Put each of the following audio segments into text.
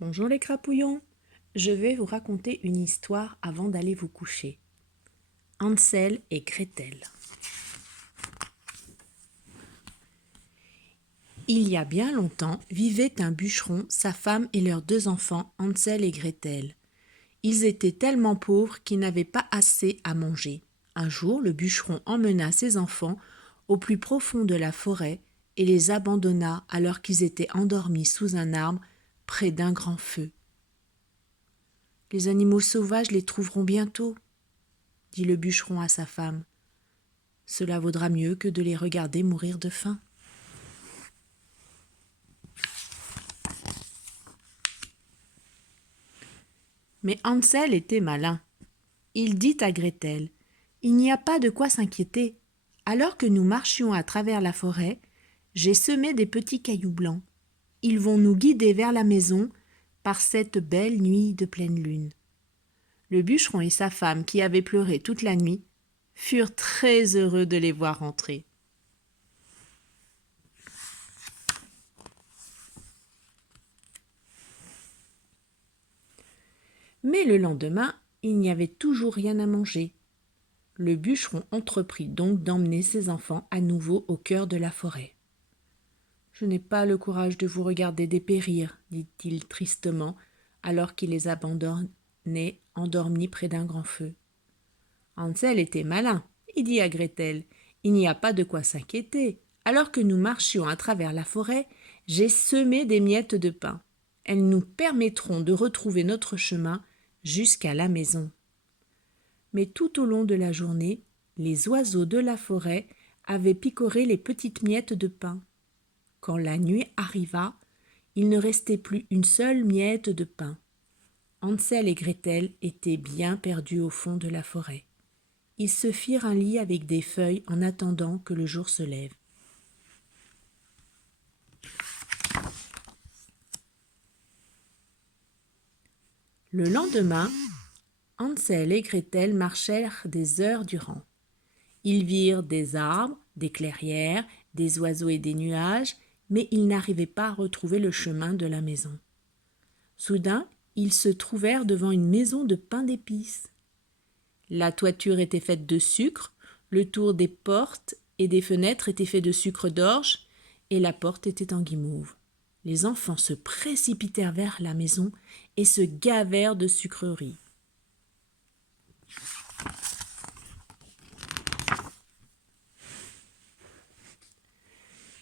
Bonjour les crapouillons, je vais vous raconter une histoire avant d'aller vous coucher. Hansel et Gretel. Il y a bien longtemps vivaient un bûcheron, sa femme et leurs deux enfants, Hansel et Gretel. Ils étaient tellement pauvres qu'ils n'avaient pas assez à manger. Un jour, le bûcheron emmena ses enfants au plus profond de la forêt et les abandonna alors qu'ils étaient endormis sous un arbre près d'un grand feu. « Les animaux sauvages les trouveront bientôt, » dit le bûcheron à sa femme. « Cela vaudra mieux que de les regarder mourir de faim. » Mais Hansel était malin. Il dit à Gretel : « Il n'y a pas de quoi s'inquiéter. Alors que nous marchions à travers la forêt, j'ai semé des petits cailloux blancs. Ils vont nous guider vers la maison par cette belle nuit de pleine lune. » Le bûcheron et sa femme, qui avaient pleuré toute la nuit, furent très heureux de les voir rentrer. Mais le lendemain, il n'y avait toujours rien à manger. Le bûcheron entreprit donc d'emmener ses enfants à nouveau au cœur de la forêt. « Je n'ai pas le courage de vous regarder dépérir, » dit-il tristement, alors qu'il les abandonnait endormis près d'un grand feu. Hansel était malin. Il dit à Gretel : « Il n'y a pas de quoi s'inquiéter. Alors que nous marchions à travers la forêt, j'ai semé des miettes de pain. Elles nous permettront de retrouver notre chemin jusqu'à la maison. » Mais tout au long de la journée, les oiseaux de la forêt avaient picoré les petites miettes de pain. Quand la nuit arriva, il ne restait plus une seule miette de pain. Hansel et Gretel étaient bien perdus au fond de la forêt. Ils se firent un lit avec des feuilles en attendant que le jour se lève. Le lendemain, Hansel et Gretel marchèrent des heures durant. Ils virent des arbres, des clairières, des oiseaux et des nuages, mais ils n'arrivaient pas à retrouver le chemin de la maison. Soudain, ils se trouvèrent devant une maison de pain d'épices. La toiture était faite de sucre, le tour des portes et des fenêtres était fait de sucre d'orge, et la porte était en guimauve. Les enfants se précipitèrent vers la maison et se gavèrent de sucreries.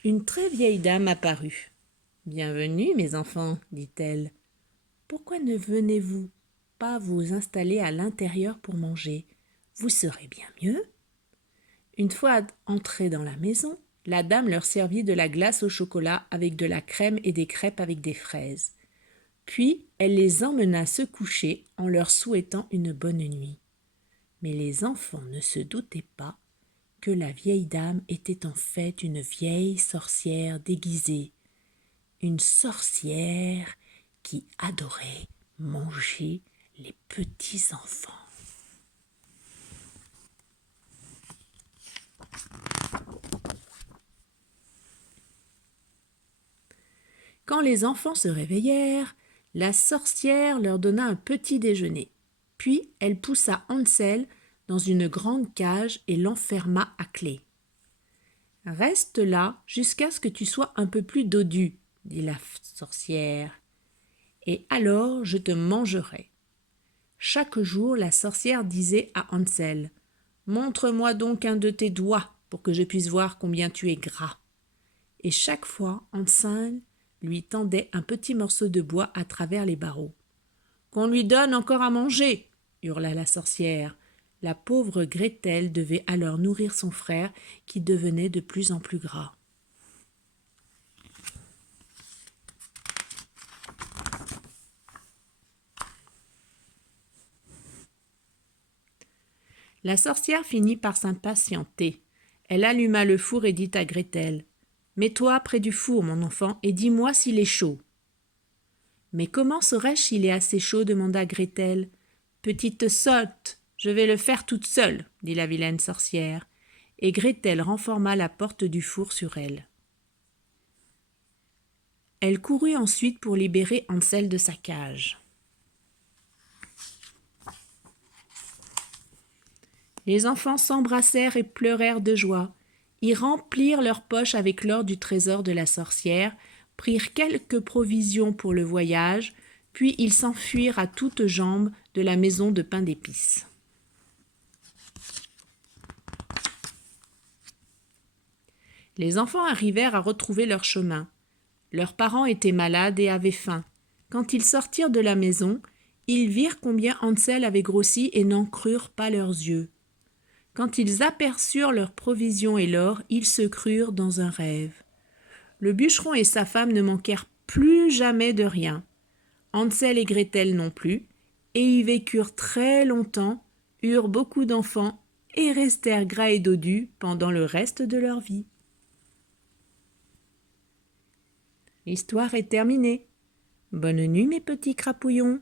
Une très vieille dame apparut. « Bienvenue, mes enfants, dit-elle. Pourquoi ne venez-vous pas vous installer à l'intérieur pour manger ? Vous serez bien mieux. » Une fois entrés dans la maison, la dame leur servit de la glace au chocolat avec de la crème et des crêpes avec des fraises. Puis elle les emmena se coucher en leur souhaitant une bonne nuit. Mais les enfants ne se doutaient pas que la vieille dame était en fait une vieille sorcière déguisée, une sorcière qui adorait manger les petits enfants. Quand les enfants se réveillèrent, la sorcière leur donna un petit déjeuner. Puis elle poussa Hansel dans une grande cage et l'enferma à clé. « Reste là jusqu'à ce que tu sois un peu plus dodu, » dit la sorcière, « et alors je te mangerai. » Chaque jour, la sorcière disait à Hansel : « Montre-moi donc un de tes doigts pour que je puisse voir combien tu es gras. » Et chaque fois, Hansel lui tendait un petit morceau de bois à travers les barreaux. « Qu'on lui donne encore à manger !» hurla la sorcière. La pauvre Gretel devait alors nourrir son frère qui devenait de plus en plus gras. La sorcière finit par s'impatienter. Elle alluma le four et dit à Gretel : « Mets-toi près du four, mon enfant, et dis-moi s'il est chaud. » « Mais comment saurais-je s'il est assez chaud ?» demanda Gretel. « Petite sotte, je vais le faire toute seule, » dit la vilaine sorcière, et Gretel renferma la porte du four sur elle. Elle courut ensuite pour libérer Hansel de sa cage. Les enfants s'embrassèrent et pleurèrent de joie. Ils remplirent leurs poches avec l'or du trésor de la sorcière, prirent quelques provisions pour le voyage, puis ils s'enfuirent à toutes jambes de la maison de pain d'épices. Les enfants arrivèrent à retrouver leur chemin. Leurs parents étaient malades et avaient faim. Quand ils sortirent de la maison, ils virent combien Hansel avait grossi et n'en crurent pas leurs yeux. Quand ils aperçurent leurs provisions et l'or, ils se crurent dans un rêve. Le bûcheron et sa femme ne manquèrent plus jamais de rien. Hansel et Gretel non plus, et y vécurent très longtemps, eurent beaucoup d'enfants et restèrent gras et dodus pendant le reste de leur vie. L'histoire est terminée. Bonne nuit mes petits crapouillons.